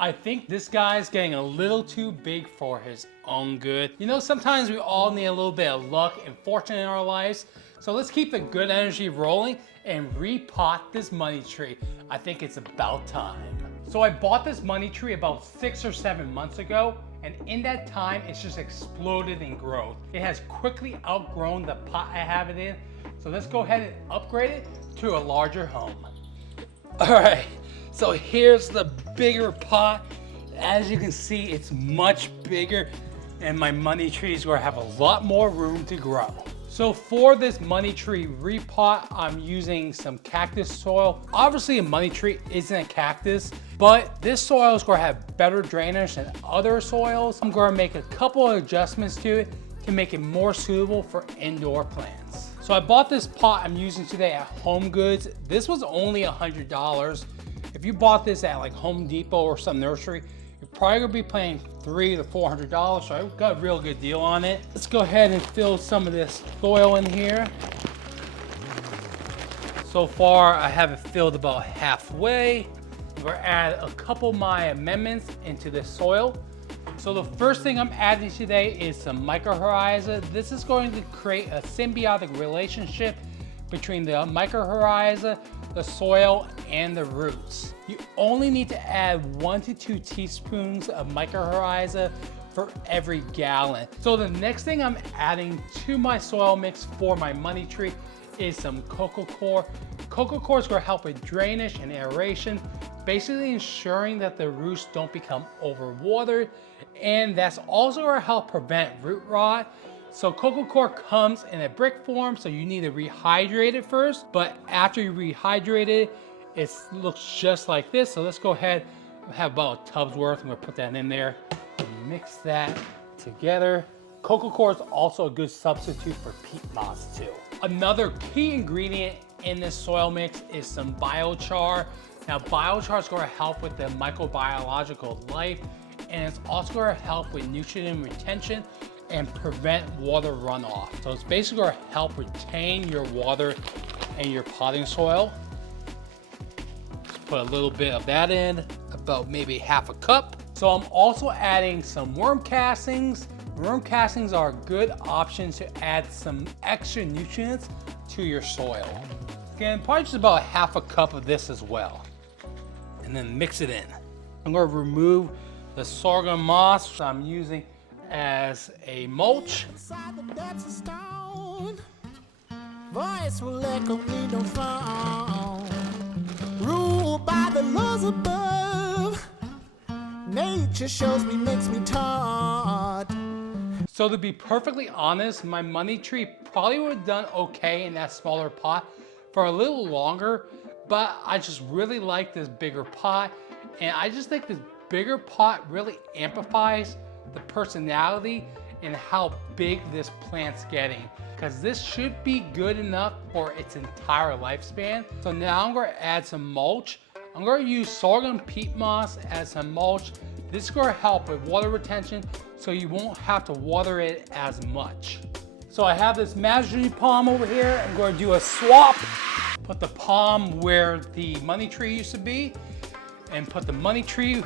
I think this guy's getting a little too big for his own good. You know, sometimes we all need a little bit of luck and fortune in our lives. So let's keep the good energy rolling and repot this money tree. I think it's about time. So I bought this money tree about 6 or 7 months ago, and in that time, it's just exploded in growth. It has quickly outgrown the pot I have it in. So let's go ahead and upgrade it to a larger home. All right, so here's the bigger pot. As you can see, it's much bigger, and my money tree is gonna have a lot more room to grow. So for this money tree repot, I'm using some cactus soil. Obviously a money tree isn't a cactus, but this soil is gonna have better drainage than other soils. I'm gonna make a couple of adjustments to it to make it more suitable for indoor plants. So I bought this pot I'm using today at Home Goods. This was only $100. If you bought this at like Home Depot or some nursery, you're probably gonna be paying $300 to $400, so I got a real good deal on it. Let's go ahead and fill some of this soil in here. So far, I have it filled about halfway. I'm gonna add a couple of my amendments into this soil. So the first thing I'm adding today is some mycorrhiza. This is going to create a symbiotic relationship between the mycorrhiza, the soil, and the roots. You only need to add 1 to 2 teaspoons of mycorrhiza for every gallon. So the next thing I'm adding to my soil mix for my money tree is some coco coir. Coco coir is going to help with drainage and aeration, basically ensuring that the roots don't become overwatered, and that's also going to help prevent root rot. So coco coir comes in a brick form, so you need to rehydrate it first, but after you rehydrate it, it looks just like this. So let's go ahead, I have about a tub's worth. I'm gonna put that in there and mix that together. Coco coir is also a good substitute for peat moss too. Another key ingredient in this soil mix is some biochar. Now biochar is going to help with the microbiological life, and it's also going to help with nutrient retention and prevent water runoff. So it's basically going to help retain your water and your potting soil. Just put a little bit of that in, about maybe half a cup. So I'm also adding some worm castings. Worm castings are a good option to add some extra nutrients to your soil. Again, probably just about half a cup of this as well. And then mix it in. I'm going to remove the sorghum moss I'm using as a mulch. Voice will echo me no phone. Ruled by the laws above. Nature shows me, makes me taught. So to be perfectly honest, my money tree probably would have done okay in that smaller pot for a little longer, but I just really like this bigger pot, and I just think this bigger pot really amplifies the personality and how big this plant's getting, because this should be good enough for its entire lifespan. So now I'm going to add some mulch. I'm going to use sorghum peat moss as some mulch. This is going to help with water retention, so you won't have to water it as much. So I have this majesty palm over here. I'm going to do a swap. Put the palm where the money tree used to be, and put the money tree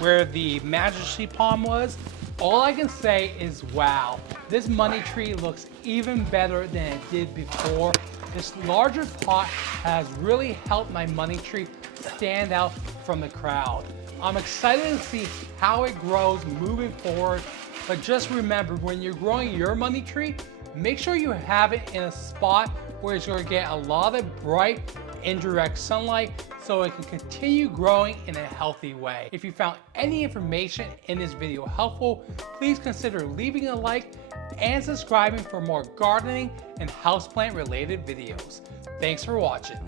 where the majesty palm was. All I can say is, wow, this money tree looks even better than it did before. This larger pot has really helped my money tree stand out from the crowd. I'm excited to see how it grows moving forward, but just remember, when you're growing your money tree, make sure you have it in a spot where it's going to get a lot of bright, indirect sunlight, so it can continue growing in a healthy way. If you found any information in this video helpful, please consider leaving a like and subscribing for more gardening and houseplant related videos. Thanks for watching.